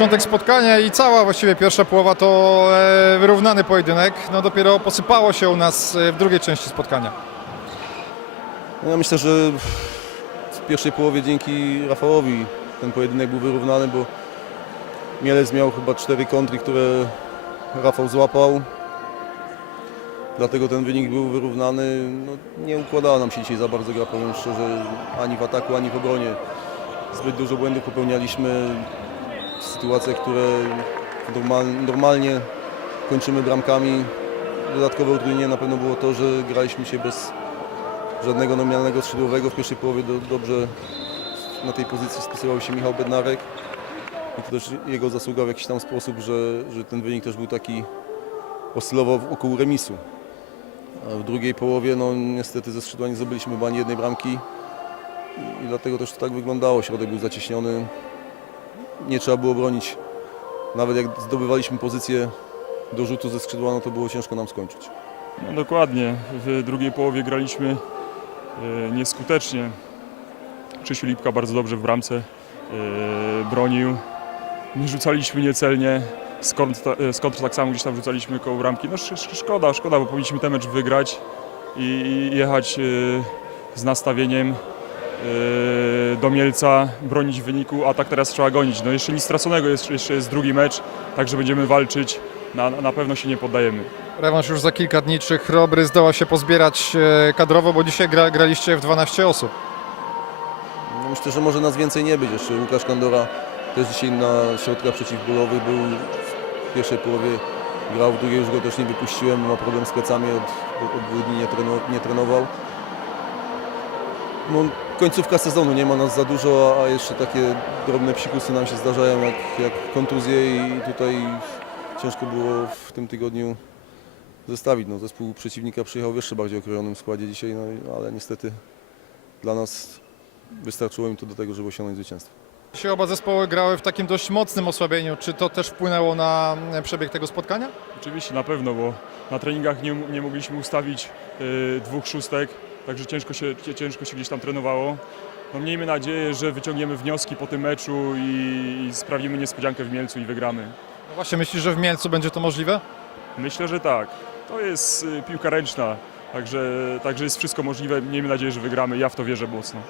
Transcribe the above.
początek spotkania i cała właściwie pierwsza połowa to e, wyrównany pojedynek. No dopiero posypało się u nas e, w drugiej części spotkania. Ja myślę, że w pierwszej połowie dzięki Rafałowi ten pojedynek był wyrównany, bo Mielec miał chyba cztery kontry, które Rafał złapał. Dlatego ten wynik był wyrównany. No, nie układała nam się dzisiaj za bardzo gra, powiem szczerze, ani w ataku, ani w obronie. Zbyt dużo błędów popełnialiśmy w sytuacjach, które normal, normalnie kończymy bramkami. Dodatkowe utrudnienie na pewno było to, że graliśmy się bez żadnego nominalnego skrzydłowego. W pierwszej połowie do, dobrze na tej pozycji spisywał się Michał Bednarek. I to też jego zasługa w jakiś tam sposób, że, że ten wynik też był taki oscylował wokół remisu. A w drugiej połowie no niestety ze skrzydła nie zdobyliśmy ani jednej bramki i dlatego też to tak wyglądało. Środek był zacieśniony. Nie trzeba było bronić. Nawet jak zdobywaliśmy pozycję do rzutu ze skrzydła, no to było ciężko nam skończyć. No dokładnie. W drugiej połowie graliśmy e, nieskutecznie. Krzysiu Lipka bardzo dobrze w bramce e, bronił. My rzucaliśmy niecelnie. Kontra, e, kontra tak samo gdzieś tam rzucaliśmy koło bramki. No sz, sz, szkoda, szkoda, bo powinniśmy ten mecz wygrać i, jechać z nastawieniem do Mielca, bronić wyniku, a tak teraz trzeba gonić. No jeszcze nic straconego, jest, jeszcze jest drugi mecz, także będziemy walczyć. Na, na pewno się nie poddajemy. Rewanż już za kilka dni. Czy Chrobry zdoła się pozbierać e, kadrowo, bo dzisiaj gra, graliście w 12 osób. No myślę, że może nas więcej nie być. Jeszcze Łukasz Kandora też dzisiaj na środkach przeciwbólowych był w pierwszej połowie grał, w drugiej już go też nie wypuściłem, ma problem z plecami, od, od dwóch dni nie, treno, nie trenował. No, końcówka sezonu, nie ma nas za dużo, a jeszcze takie drobne psikusy nam się zdarzają jak, jak kontuzje i tutaj ciężko było w tym tygodniu zestawić. No, zespół przeciwnika przyjechał w jeszcze bardziej okrojonym składzie dzisiaj, no, i- ale niestety dla nas wystarczyło im to do tego, żeby osiągnąć zwycięstwo. Dzisiaj oba zespoły grały w takim dość mocnym osłabieniu. Czy to też wpłynęło na przebieg tego spotkania? Oczywiście, na pewno, bo na treningach nie, nie mogliśmy ustawić y, dwóch szóstek, także ciężko się, ciężko się gdzieś tam trenowało. No, miejmy nadzieję, że wyciągniemy wnioski po tym meczu i, i sprawimy niespodziankę w Mielcu i wygramy. No właśnie, myślisz, że w Mielcu będzie to możliwe? Myślę, że tak. To jest y, piłka ręczna, także, także jest wszystko możliwe. Miejmy nadzieję, że wygramy. Ja w to wierzę mocno.